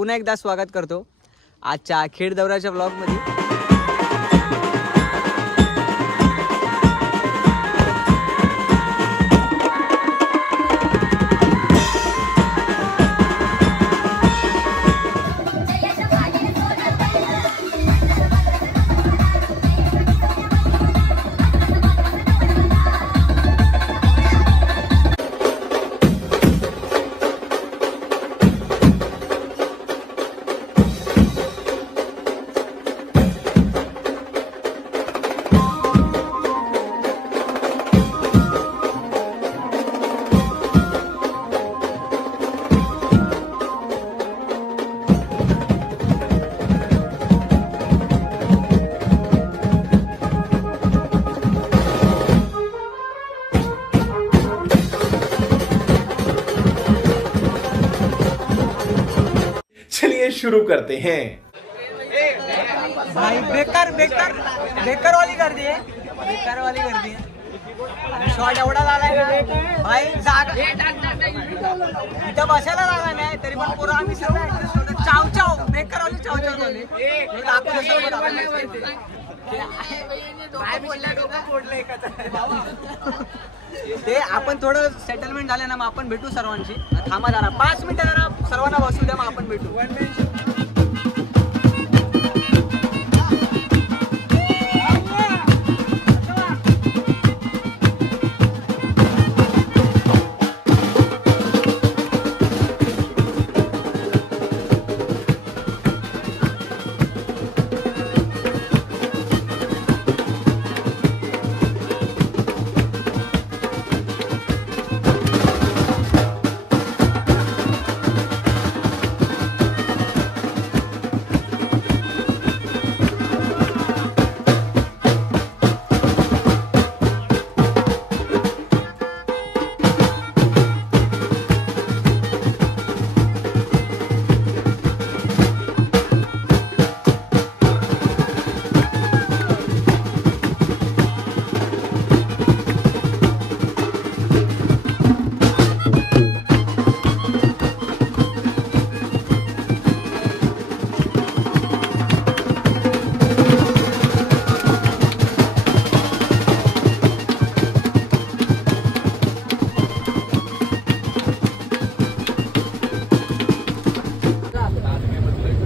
पुन्हा एकदा स्वागत करतो आजच्या खेड दौऱ्याच्या ब्लॉगमध्ये। शुरू करते हैं। भाई बेकार बेकार बेकार वाली कर दी है, बेकार वाली कर दी है। शॉट एवढा झालाय भाई, जागा इथं बसायला जागा नाही तरी पण पुरा आम्ही सगळं चाव चाव बेकार वाली चाव चाव झाली। ते आपण थोडं सेटलमेंट झालं ना, मग आपण भेटू सर्वांची। थांबा जरा 5 मिनिटं, जरा सर्वांना बसू द्या, मग आपण भेटू।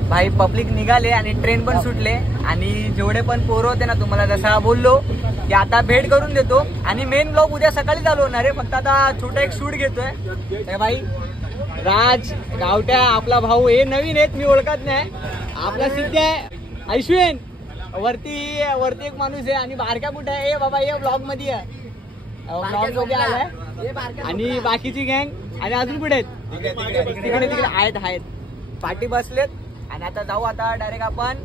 भाई पब्लिक निघाले आणि ट्रेन पण सुटले, आणि जेवढे पण पोरं होते ना, तुम्हाला जसा बोललो की आता भेट करून देतो, आणि मेन ब्लॉग उद्या सकाळी चालू होणार आहे। फक्त आता छोटा एक शूट घेतोय। भाई राज गावट्या आपला भाऊ, हे नवीन आहेत, मी ओळखत नाही। आपला सिद्ध आहे, ऐश्विन वरती वरती एक माणूस आहे, आणि बारक्या कुठे आहे? ए बाबा ये ब्लॉग मध्ये आहे, ब्लॉग मध्ये आलाय। आणि बाकीची गँग आणि अजून कुठे आहेत? तिकडे तिकडे आहेत पाठी बसलेत। आणि आता जाऊ, आता डायरेक्ट आपण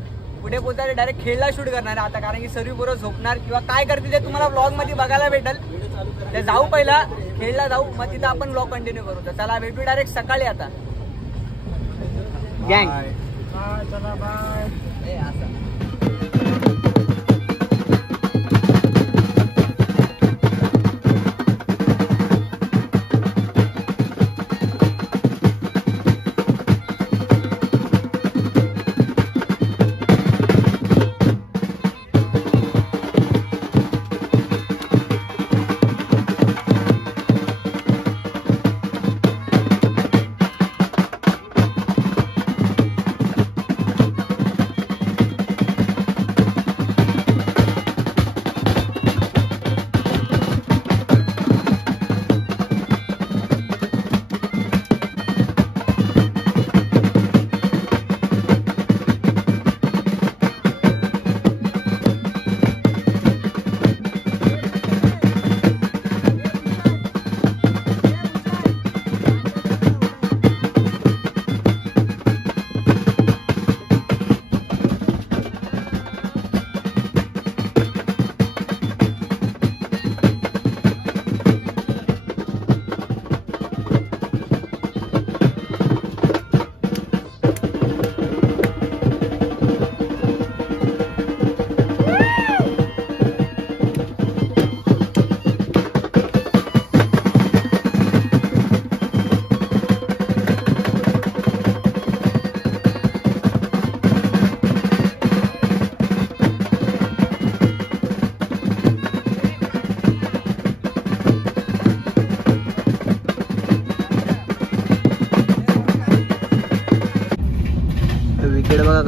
पुढे पोहोचायला डायरेक्ट खेळला शूट करणार आहे आता, कारण की सर्व पोरं झोपणार किंवा काय करते ते तुम्हाला ब्लॉग मध्ये बघायला भेटेल। ते जाऊ पहिला खेळला जाऊ, मग तिथं आपण ब्लॉग कंटिन्यू करू। तर चला भेटू डायरेक्ट सकाळी आता गँग। चला बाय।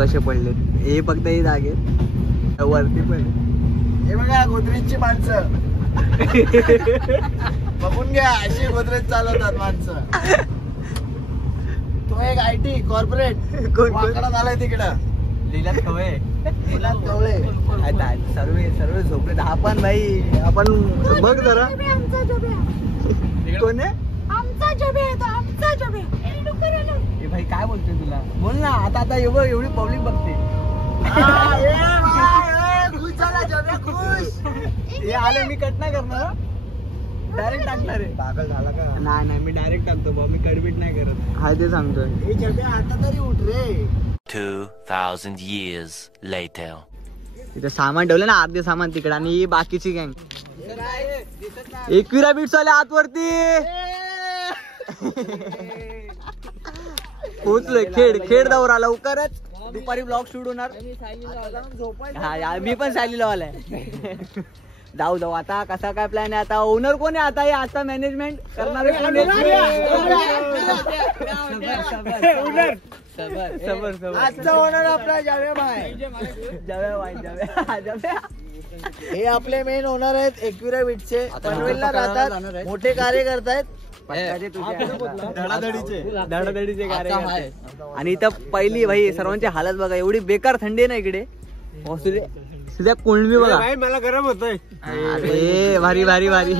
कसे पडलेत. हे फक्त हे जागे वरती पण हे बघा गोदरेजची माणसं बघून घ्या, अशी गोदरेज चालवतात माणसं. तो एक IT कॉर्पोरेट वाकडा झालाय तिकडं. लिहिल्यात खवय नीलात कवळे. सर्व झोपलेत. आपण भाई आपण बघ जरा कोण आहे ए भाई काय बोलतोय तुला, बोल ना. आता एवढी पब्लिक बघते. खुश झाला जब्या, खुश. हे आले मी कट नाही करणार, डायरेक्ट टाकणार आहे. पागल झाला का? नाही मी डायरेक्ट टाकतो भाऊ, मी कडबीट नाही करत. हाय ते सांगतोय. हे जब्या आता तरी उठ रे. 2000 years later. तिथे सामान ठेवलं ना, अर्धे सामान तिकडे आणि बाकीची गँग. 21 बीट्स वाले आतवरती पोहोचलोय. खेड दौरा लवकरच. दुपारी ब्लॉग शूट होणार. हा मी पण सायली लावालाय. जाऊ आता कसा काय प्लॅन आहे. आता ओनर कोण आहे आता, हे आता मॅनेजमेंट करणारे कोण आहे. आजचा ओनर आपला जाव्या भाई. हे आपले मेन ओनर आहेत 21 बीटचे. पनवेलला राहतात, मोठे कार्य करतायत. धडाधडीचे कार्य. आणि इथं पहिली भाई सर्वांची हालत बघा, एवढी बेकार थंडी आहे ना इकडे. तुझ्या कोळंबी बघा. मला गरम होतोय. अरे भारी भारी भारी.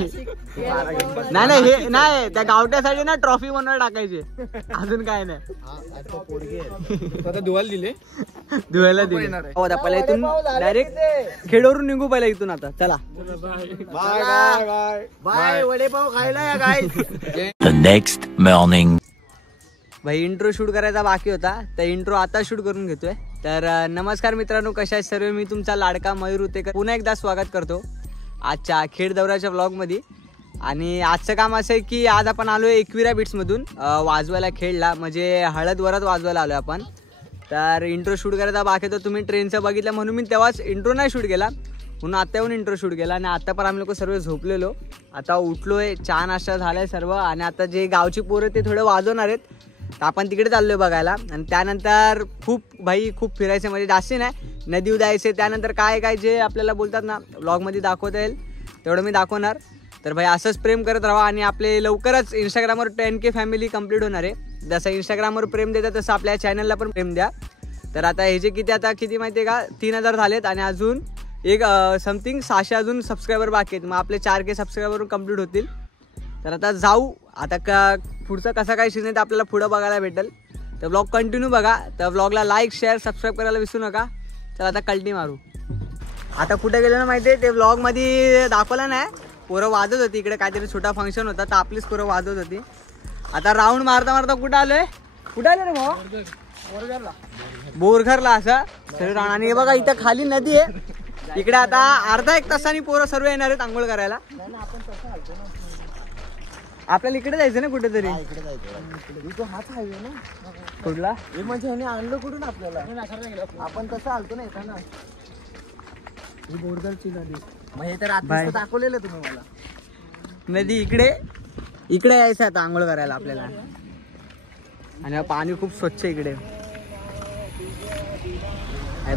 नाही हे नाही, त्या गावट्यासाठी ना ट्रॉफी बनवायला टाकायची, अजून काय नाही. धुवायला दिले. पहिला इथून डायरेक्ट खेडवरून निघू. पहिला इथून आता चला बाय. वडेपाव खायला या गाय. The next morning. भाई इंट्रो शूट करायचा बाकी होता, तर इंट्रो आता शूट करून घेतोय. तर नमस्कार मित्रांनो, कशा आहेत सर्व. मी तुमचा लाडका मयूर उतेकर पुन्हा एकदा स्वागत करतो आजच्या खेड दौऱ्याच्या ब्लॉगमध्ये. आणि आजचं काम असं आहे की आज आपण आलोय 21 बीट्स मधून वाजवायला खेळला, म्हणजे हळद वरात वाजवायला आलोय आपण. तर इंट्रो शूट करायचा बाकी होता. तुम्ही ट्रेनचं बघितलं म्हणून मी तेव्हाच इंट्रो नाही शूट केला, म्हणून आता येऊन इंट्रो शूट केला. आणि आता पण आम्ही लोक सर्व झोपलेलो, आता उठलोय, चहा नाश्ता झालाय सर्व. आणि आता जे गावची पोरं ते थोडं वाजवणार आहेत, तर आपण तिकडे चाललोय बघायला. आणि त्यानंतर खूप फिरायचं, म्हणजे जास्ती नाही, नदी जायचे. त्यानंतर काय जे आपल्याला बोलतात ना व्लॉगमध्ये दाखवता येईल तेवढं मी दाखवणार. तर भाई असंच प्रेम करत राहा. आणि आपले लवकरच इंस्टाग्रामवर 10K फॅमिली कंप्लीट होणार आहे. जसं इंस्टाग्रामवर प्रेम देतात तसं आपल्या चॅनलला पण प्रेम द्या. तर आता हे जे किती माहिती आहे का, 3000 झालेत आणि अजून एक समथिंग 600 अजून सबस्क्रायबर बाकी आहेत. मग आपले 4K सबस्क्रायबर कंप्लीट होतील. तर आता जाऊ. आता पुढचा कसा काय सीन आहे ते आपल्याला पुढं बघायला भेटेल. तर ब्लॉग कंटिन्यू बघा. तर ब्लॉगला लाईक शेअर सबस्क्राईब करायला विसरू नका. चला आता कल्टी मारू. आता कुठे गेलो ना माहिती आहे, ते ब्लॉगमध्ये दाखवलं नाही. पोरं वाजत होती इकडे, काहीतरी छोटा फंक्शन होता, तर आपलीच पोरं वाजत होती. आता राऊंड मारता कुठं आलोय रे भाऊ, बोरघरला असं सगळं राऊंड. आणि हे बघा इथं खाली नदी आहे. इकडे आता अर्धा एक तासाने पोरं सर्व येणार आहेत आंघोळ करायला. आपल्याला इकडे जायचं ना कुठेतरी. हाच हायवे ना कुठला हे, म्हणजे ह्याने आणलं कुठून आपल्याला. आपण तसं आलतो ना इथं ना, ही बोरघरची नदी. मग हे तर आता दाखवलेलं तुम्ही मला. नदी इकडे यायचं आता आंघोळ करायला आपल्याला. आणि पाणी खूप स्वच्छ इकडे.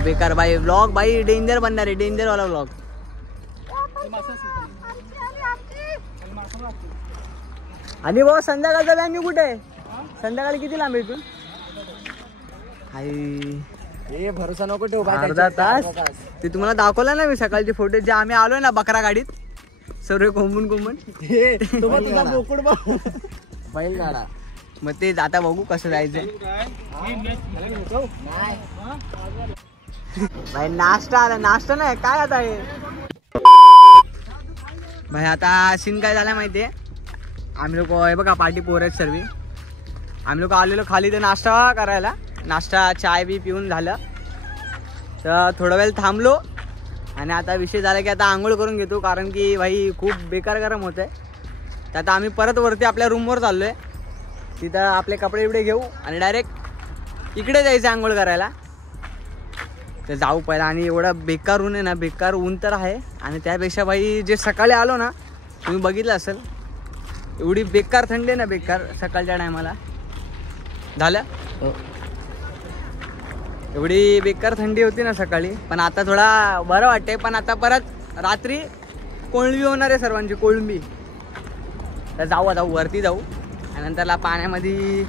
बेकार बाई ब्लॉग, बाई डेंजर बनणार आहे, डेंजर वाला ब्लॉग. आणि भाऊ संध्याकाळचा व्यान्यू कुठे आहे, संध्याकाळी किती लांब इथून. हे भरोसा नको ठेवू. अर्धा तास. ते तुम्हाला दाखवलं ना मी सकाळचे फोटो, जे आम्ही आलोय ना बकरा गाडीत सर्व कोंबून बैलगाडा. मग ते आता बघू कसं जायचंय. भाई नाश्ता आला. नाश्ता नाही काय आता हे भाई. आता सीन काय झाला माहितीये, आम्ही लोक हे बघा पार्टी पोर आहेत सर्व. आम्ही लोक आलेलो खाली ते नाश्ता करायला. नाश्ता चाय बी पिऊन झालं, तर थोडा वेळ थांबलो. आणि आता विषय झाला की आता आंघोळ करून घेतो, कारण की भाई खूप बेकार गरम होत आहे. तर आता आम्ही परत वरती आपल्या रूमवर चाललोय. तिथं आपले कपडे बिपडे घेऊ आणि डायरेक्ट इकडे जायचं आंघोळ करायला. तर जाऊ पहिला. आणि एवढं बेकार ऊन आहे ना, बेकार ऊन तर आहे. आणि त्यापेक्षा भाई जे सकाळी आलो ना, तुम्ही बघितलं असेल, एवढी बेकार थंडी आहे ना, बेकार सकाळच्या टायमाला झालं. एवढी बेकार थंडी होती ना सकाळी, पण आता थोडा बरं वाटतंय. पण आता परत रात्री कोळंबी होणार आहे सर्वांची, कोळंबी. तर जाऊ वरती जाऊ आणि नंतरला पाण्यामध्ये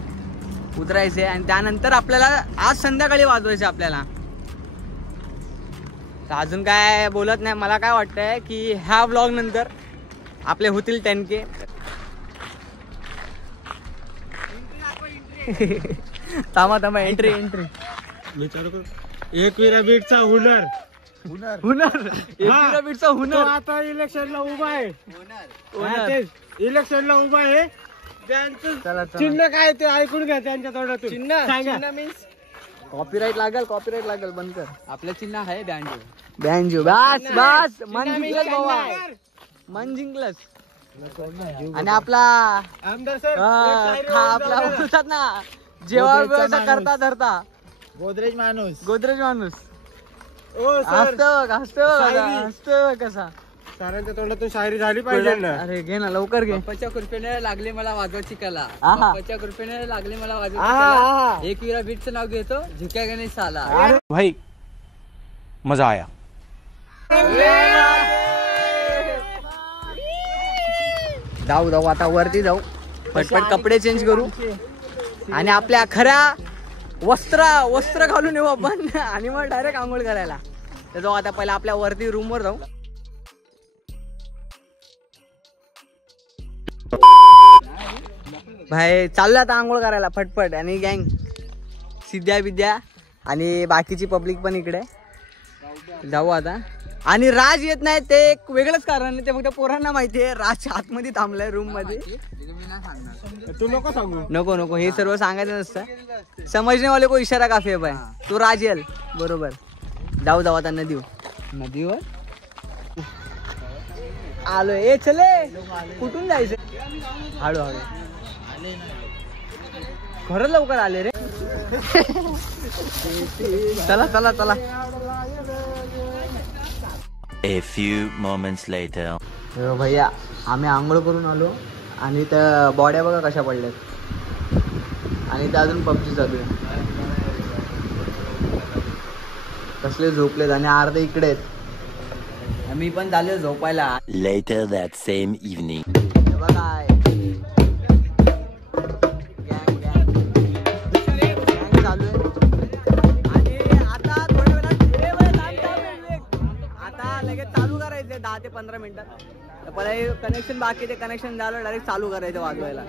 उतरायचे आणि त्यानंतर आपल्याला आज संध्याकाळी वाजवायचे आपल्याला. तर अजून काय बोलत नाही. मला काय वाटतंय की ह्या व्लॉग नंतर आपले होतील 10K. थांबा एंट्री एकविरा बीटचा हुनर एकविरा बीटचा हुनर आता इलेक्शनला उभा आहे. इलेक्शनला उभा आहे. त्यांचं चिन्ह काय ते ऐकून घ्या त्यांच्या तोंडातून. चिन्ह मीन्स कॉपीराइट लागल बंद कर. आपलं चिन्ह आहे बँजो. बस मन जिंकलंस. आणि आपला आमदार सर आपला बोलतात ना, जेव्हा व्यवसाय करता धरता गोदरेज माणूस हसतो कसा. सरांच्या तोंडातून शायरी झाली पाहिजे ना. अरे घे ना लवकर घे. पप्पाच्या कृपेने लागली मला वाजवायची कला. आहा. पप्पाच्या कृपेने लागली मला वाजवायची कला. एकविरा बीटचं नाव घेतो, झुक्या गणेश साला. भाई मजा आया. जाऊ आता वरती जाऊ, पटपट कपडे चेंज करू आणि आपल्या खऱ्या वस्त्र घालून येऊ आपण आणि मग डायरेक्ट आंघोळ करायला. तर जाऊ आता पहिला आपल्या वरती रूम वर जाऊ. भाई चाललं आता आंघोळ करायला फटफट. आणि गँग सिद्ध्या विद्या आणि बाकीची पब्लिक पण इकडे. जाऊ आता. आणि राज येत नाही ते एक वेगळंच कारण आहे, ते फक्त पोरांना माहिती आहे. राज आतमध्ये थांबलाय रूम मध्ये. तू नको सांगू. नको हे सर्व सांगायचं नसतं. समजणे वाले को इशारा काफी आहे. तू राज येल बरोबर. जाऊ आता नदीवर आलोय. चले कुठून जायचं. हळू खरं लवकर आले रे. चला. A few moments later. भैया आम्ही आंघोळ करून आलो आणि त्या बॉड्या बघा कशा पडल्यात. आणि त्या अजून पबजी चालू आहे. कसले झोपलेत आणि अर्धे इकडे आहेत. मी पण चालू झोपायला. Later that same evening. बघा गँग चालू आहे. आणि आता थोड्या वेळात आता लगेच चालू करायचं 10 ते 15 मिनिटात. तर पहिला कनेक्शन बाकी, ते कनेक्शन झालं डायरेक्ट चालू करायचं वाजवायला.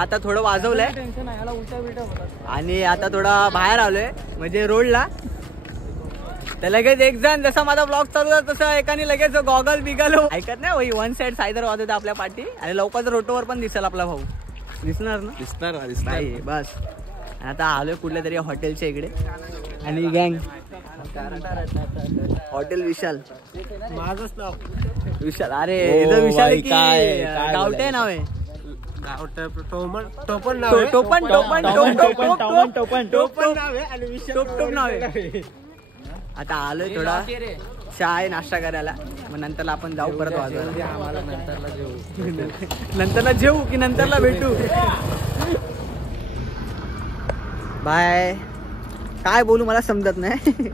आता थोडं वाजवलंय टेन्शन आहे, याला उलट्या बिलट्या होतात. आणि आता थोडा बाहेर आलोय म्हणजे रोडला. तर लगेच एक जण जसा माझा ब्लॉग चालू होता तसं एकाने लगेच गॉगल बिगल ऐकत नाही भाई वन साइड सायदर वाजवत आपल्या पाठी. आणि लवकरच रोटोवर पण दिसेल आपला भाऊ. दिसणार ना? दिसणार नाही बस. आता आलोय कुठल्या तरी हॉटेलच्या इकडे आणि गँग हॉटेल विशाल. माझंच नाव विशाल. अरे ओ इथं विशाल बाई, की काय गावठे नाव आहे. टोपण नाव आहे. टोपण टोपण टोपण टोपण टोपण नाव आहे आणि विषय टोप टोप नाव आहे. आता आलोय थोडा चाय नाश्ता करायला. मग नंतरला आपण जाऊ परत वाजवायला. आम्हाला नंतरला जेवू. नंतरला जेवू की नंतरला भेटू. बाय. काय बोलू मला समजत नाही.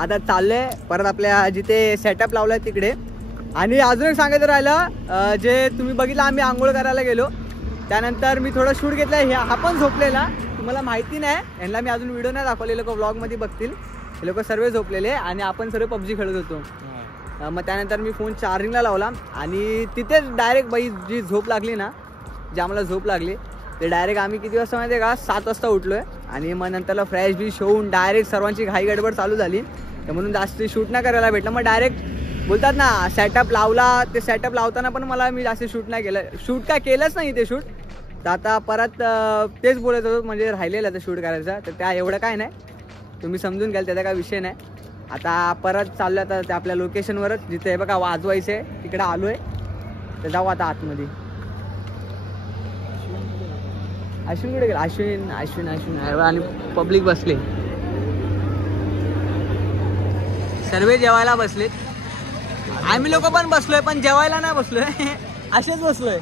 आता चाललंय परत आपल्या जिथे सेटअप लावलाय तिकडे. आणि अजून एक सांगायचं राहिलं, जे तुम्ही बघितलं आम्ही आंघोळ करायला गेलो त्यानंतर मी थोडं शूट घेतलंय. हा पण झोपलेला, तुम्हाला माहिती नाही. यांना मी अजून व्हिडिओ नाही दाखवले, लोक व्लॉग मध्ये बघतील. हे लोक सर्व झोपलेले आणि आपण सर्व पबजी खेळत होतो. मग त्यानंतर मी फोन चार्जिंगला लावला आणि तिथेच डायरेक्ट बाई जी झोप लागली ना, जी आम्हाला झोप लागली ते डायरेक्ट आम्ही किती वाजता माहिती आहे का, 7 वाजता उठलोय. आणि मग नंतरला फ्रेश बीश होऊन डायरेक्ट सर्वांची घाई गडबड चालू झाली. तर म्हणून जास्त शूट नाही करायला भेटलं. मग डायरेक्ट बोलतात ना सेटअप लावला. ते सेटअप लावताना पण मला मी जास्त शूट नाही केलं. शूट काय केलंच नाही ते शूट. तर आता परत तेच बोलत होतो म्हणजे राहिलेलं तर शूट करायचं. तर त्या एवढं काय नाही, तुम्ही समजून घ्याल, त्याचा काय विषय नाही. आता परत चाललो आता ते आपल्या लोकेशनवरच जिथे हे बघा वाजवायचं आहे तिकडे आलोय. तर जाऊ आता आतमध्ये. अश्विन कुठे गेला? अश्विन अश्विन अश्विन आणि पब्लिक बसले, सर्व जेवायला बसलेत. आम्ही लोक पण बसलोय पण जेवायला नाही बसलोय. असेच बसलोय,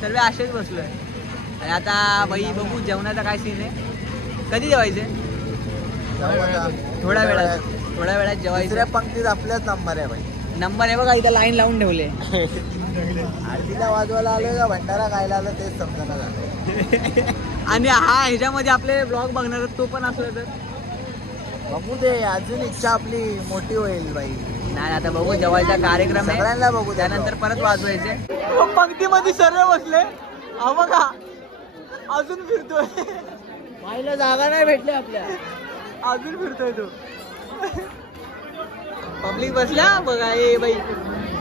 सर्व असेच बसलोय. आणि आता बाई बघू जेवणाचा काय सीन आहे. कधी जेवायचे? थोड्या वेळात जेवायचं. पंक्तीत आपल्याच नंबर आहे भाई. नंबर आहे बघा इथं लाईन लावून ठेवले. आरतीला वाजवायला आलोय का भंडारा खायला आलं तेच समजना झालं. आणि हा ह्याच्यामध्ये आपले ब्लॉग बघणार तो पण असलो तर बघू दे, अजून इच्छा आपली मोठी होईल बाई. नाही. आता बघू जेवायचा कार्यक्रम आहे, सगळ्यांना बघू त्यानंतर परत वाजवायचे. पंक्तीमध्ये सर्व बसले. हा बघा अजून फिरतोय. पाहिलं जागा नाही भेटली आपल्या. अजून फिरतोय तो. पब्लिक बसल्या बघा. ए बाई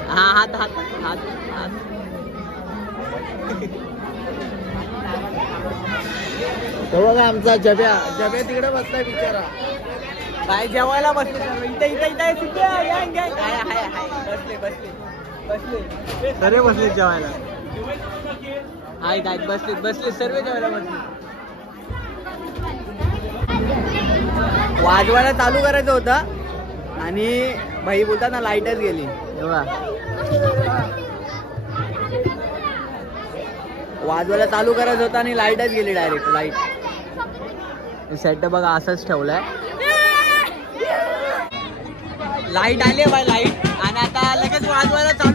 हा हात हात हात हात. तो बघा आमचा जब्या तिकडे बसलाय बिचारा. काय जेवायला बसले सर्व. इथे इथे इथे बसले बसले बसले सर्व बसले जेवायला. आहेत आहेत बसले बसले सर्व जेवायला बसले. वाजवायला चालू करायचं होतं आणि भाई बोलतात ना लाईटच गेली. तेव्हा वाजवायला चालू करायचं होतं आणि लाईटच गेली डायरेक्ट. लाईट सेटअप बघा असंच ठेवलाय. लाईट आली बाय लाईट. आणि आता लगेच वाजवायला चालू